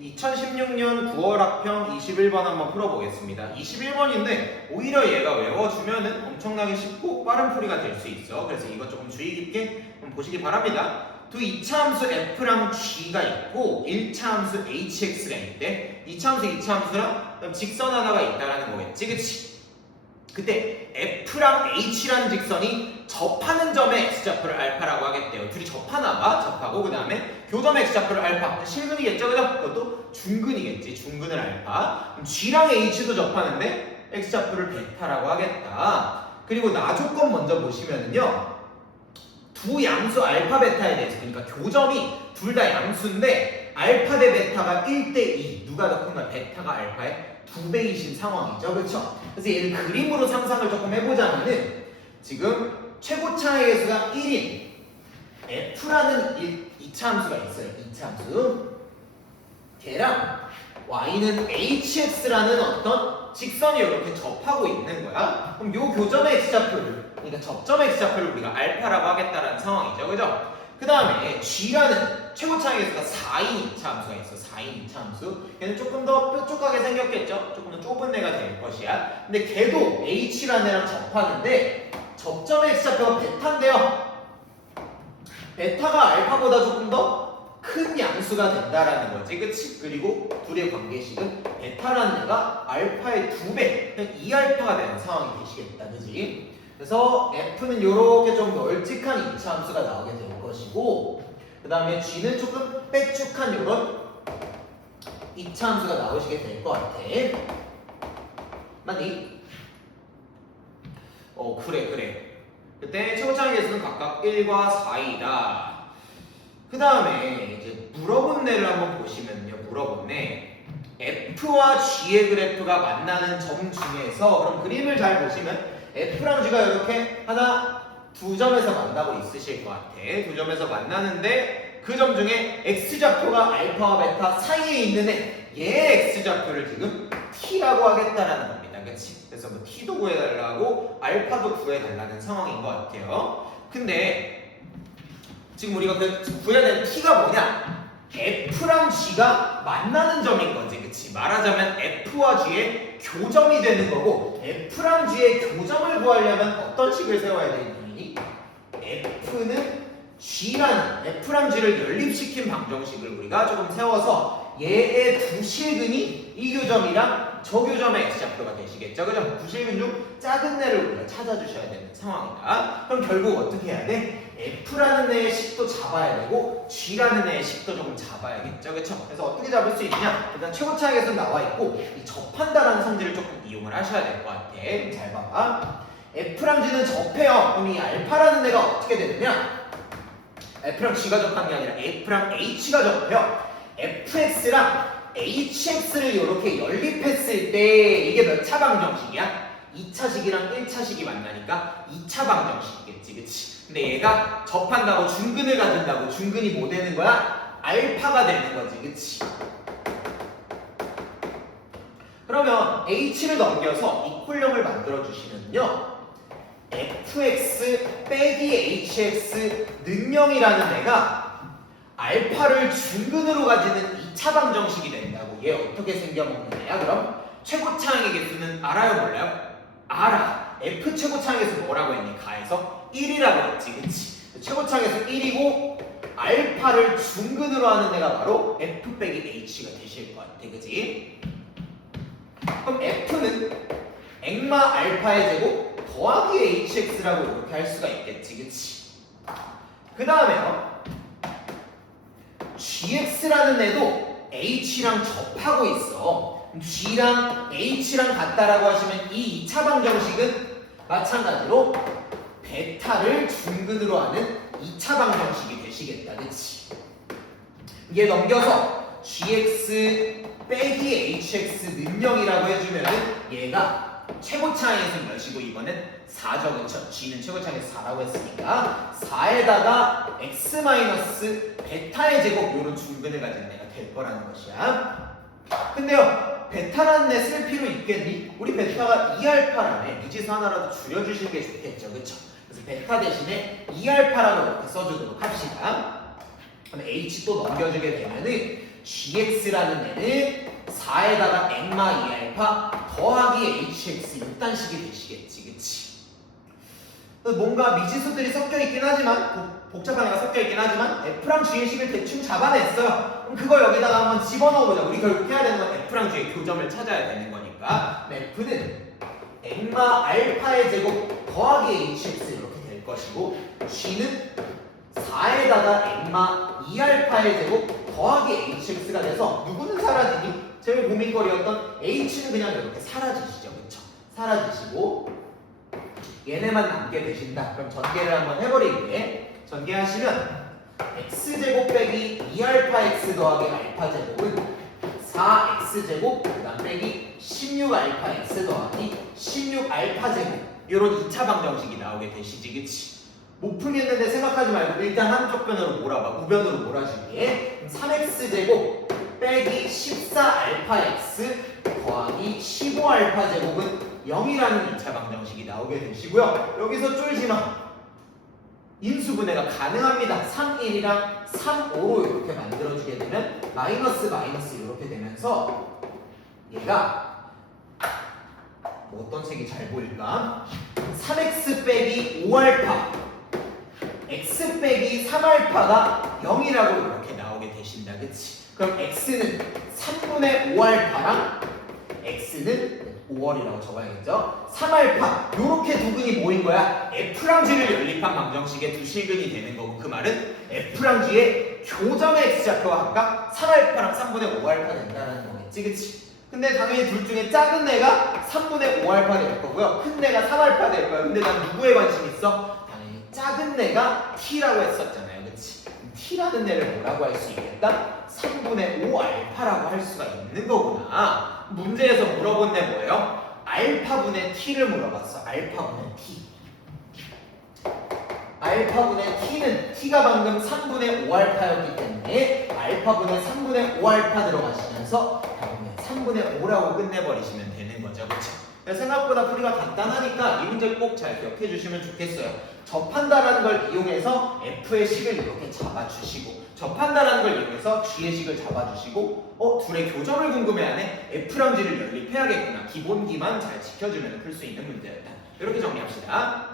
2016년 9월 학평 21번 한번 풀어보겠습니다. 21번인데 오히려 얘가 외워주면은 엄청나게 쉽고 빠른 풀이가 될 수 있어. 그래서 이거 조금 주의 깊게 한번 보시기 바랍니다. 두 2차 함수 f랑 g가 있고 1차 함수 hx가 있대. 2차 함수 2차 함수랑 직선 하나가 있다라는 거겠지, 그치? 그때 f랑 h라는 직선이 접하는 점의 x좌표를 알파라고 하겠대요. 둘이 접하나 봐, 접하고 그 다음에 교점의 x좌표를 알파, 실근이겠죠, 그죠? 그것도 중근이겠지, 중근을 알파. 그럼 g랑 h도 접하는데 x좌표를 베타라고 하겠다. 그리고 나 조건 먼저 보시면은요, 두 양수 알파 베타에 대해서, 그러니까 교점이 둘 다 양수인데 알파 대 베타가 1대2, 누가 더 큰가? 베타가 알파의 2배이신 상황이죠, 그렇죠? 그래서 얘를 그림으로 상상을 조금 해보자면은 지금 최고차의 계수가 1인 f라는 2차 함수가 있어요. 2차 함수 걔랑 y는 hx라는 어떤 직선이 이렇게 접하고 있는 거야. 그럼 요 교점의 x좌표를, 그러니까 접점의 x좌표를 우리가 알파라고 하겠다라는 상황이죠, 그죠? 그 다음에 g라는 최고차의 계수가 4인 2차 함수가 있어. 4인 2차 함수. 걔는 조금 더 뾰족하게 생겼겠죠? 조금 더 좁은 애가 될 것이야. 근데 걔도 h라는 애랑 접하는데 접점의 x좌표가 베타인데요. 베타가 알파보다 조금 더 큰 양수가 된다라는 거지, 그치? 그리고 둘의 관계식은 베타라는 애가 알파의 2배, 그냥 2알파가 되는 상황이 되시겠다, 그치? 그래서 f는 이렇게 좀 널찍한 2차 함수가 나오게 될 것이고, 그 다음에 g는 조금 빼쭉한 이런 2차 함수가 나오시게 될 것 같아. 맞니? 그래. 그때 최고차의 계수는 각각 1과 4이다. 그 다음에 이제 물어본네를 한번 보시면요, 물어본네. f와 g의 그래프가 만나는 점 중에서, 그럼 그림을 잘 보시면 f랑 g가 이렇게 하나, 두 점에서 만나고 있으실 것 같아. 두 점에서 만나는데 그 점 중에 x좌표가 알파와 베타 사이에 있는 얘 x좌표를 지금 t라고 하겠다라는 겁니다. 그치? 그래서 뭐 t도 구해달라고 알파도 구해달라는 상황인 것 같아요. 근데 지금 우리가 구해야 되는 t가 뭐냐? f랑 g가 만나는 점인 거지, 그치? 말하자면 f와 g의 교점이 되는 거고, f랑 g의 교점을 구하려면 어떤 식을 세워야 되니? f는 f랑 g를 연립시킨 방정식을 우리가 조금 세워서 얘의 두 실근이 이 교점이랑 저 교점의 x좌표가 되시겠죠, 그죠? 두 실근 중 작은 애를 우리가 찾아주셔야 되는 상황이다. 그럼 결국 어떻게 해야 돼? f라는 애의 식도 잡아야 되고 g라는 애의 식도 조금 잡아야겠죠, 그쵸? 그래서 어떻게 잡을 수 있냐? 일단 최고차의 계수는 나와 있고 이 접한다라는 성질을 조금 이용을 하셔야 될 것 같아. 잘 봐봐. f랑 g는 접해요. 그럼 이 알파라는 애가 어떻게 되느냐? f랑 g가 접한 게 아니라 f랑 h가 접해요. fx랑 hx를 이렇게 연립했을 때 이게 몇 차 방정식이야? 2차식이랑 1차식이 만나니까 2차 방정식이겠지, 그치? 근데 얘가 접한다고 중근을 가진다고 중근이 뭐 되는 거야? 알파가 되는 거지, 그치? 그러면 h를 넘겨서 이퀄형을 만들어 주시면요, fx 빼기 hx 는 0이라는 애가 알파를 중근으로 가지는 2차 방정식이 된다고. 얘 어떻게 생겨먹는 애야? 그럼 최고차항의 개수는 알아요, 몰라요? 알아. f 최고차항의 개수 뭐라고 했니? 가에서 1이라고 했지, 그치? 최고차항의 개수 1이고 알파를 중근으로 하는 애가 바로 f 빼기 h가 되실 것 같아, 그치? 그럼 f는 액마 알파의 제곱 더하기 hx라고 이렇게 할 수가 있겠지, 그치? 그 다음에요, gx라는 애도 h랑 접하고 있어. g랑 h랑 같다라고 하시면 이 2차 방정식은 마찬가지로 베타를 중근으로 하는 2차 방정식이 되시겠다, 그치? 얘 넘겨서 gx 빼기 hx는 0이라고 해주면은 얘가 최고차항에서 몇이고 이거는 4죠, 그쵸? g는 최고차항에서 4라고 했으니까 4에다가 x 마이너스 베타의 제곱 요런 중근을 가진 애가 될 거라는 것이야. 근데요, 베타라는 애 쓸 필요 있겠니? 우리 베타가 2알파라네. 미지수 하나라도 줄여주시는 게 좋겠죠, 그쵸? 그래서 베타 대신에 2알파라고 이렇게 써주도록 합시다. 그럼 h 또 넘겨주게 되면은 gx라는 애는 4에다가 엑마 2알파 더하기 hx 이딴 식이 되시겠지, 그치? 뭔가 미지수들이 섞여 있긴 하지만 복잡한 애가 섞여 있긴 하지만 f랑 g의 식을 대충 잡아냈어요. 그럼 그거 여기다가 한번 집어넣어보자. 우리 결국 해야 되는 건 f랑 g의 교점을 찾아야 되는 거니까 f는 엑마 알파의 제곱 더하기 hx 이렇게 될 것이고 g는 4에다가 엑마 2알파의 제곱 더하기 hx가 돼서 누구는 사라지니? 제일 고민거리였던 h는 그냥 이렇게 사라지시죠, 그쵸? 사라지시고 얘네만 남게 되신다. 그럼 전개를 한번 해버릴게. 전개하시면 x제곱 빼기 2알파 x 더하기 알파 제곱은 4x제곱 그다음 빼기 16알파 x 더하기 16알파 제곱 이런 2차 방정식이 나오게 되시지, 그치? 못 풀겠는데 생각하지 말고 일단 한쪽 변으로 몰아봐. 우변으로 몰아줄게. 3x제곱 빼기 14알파 x 더하기 15알파 제곱은 0이라는 2차 방정식이 나오게 되시고요. 여기서 쫄지마. 인수분해가 가능합니다. 3, 1이랑 3, 5로 이렇게 만들어주게 되면 마이너스 마이너스 이렇게 되면서 얘가 뭐 어떤 색이 잘 보일까? 3x 빼기 5알파 x 빼기 3알파가 0이라고 이렇게 나오게 되신다, 그치? 그럼 x는 3분의 5알파랑 x는 5월이라고 적어야겠죠? 3알파 요렇게 두 근이 모인 거야. F랑 G를 연립한 방정식의 두 실근이 되는 거고 그 말은 F랑 G의 교점의 X좌표와 각각 3알파랑 3분의 5알파 된다는 거겠지, 그치? 근데 당연히 둘 중에 작은 애가 3분의 5알파 될 거고요. 큰 애가 3알파 될 거예요. 근데 난 누구에 관심 있어? 당연히 작은 애가 T라고 했었잖아요, 그치? T라는 애를 뭐라고 할 수 있겠다? 3분의 5알파라고 할 수가 있는 거구나. 문제에서 물어본 애 뭐예요? 알파분의 t를 물어봤어. 알파분의 t. 알파분의 t는 t가 방금 3분의 5알파였기 때문에 알파분의 3분의 5알파 들어가시면서 답은 3분의 5라고 끝내버리시면 되는 거죠, 그렇죠? 생각보다 풀이가 간단하니까 이 문제 꼭 잘 기억해 주시면 좋겠어요. 접한다라는 걸 이용해서 f의 식을 이렇게 잡아주시고 접한다라는 걸 이용해서 g의 식을 잡아주시고 둘의 교점을 궁금해하네. f랑 g를 연립해야겠구나. 기본기만 잘 지켜주면 풀 수 있는 문제였다. 이렇게 정리합시다.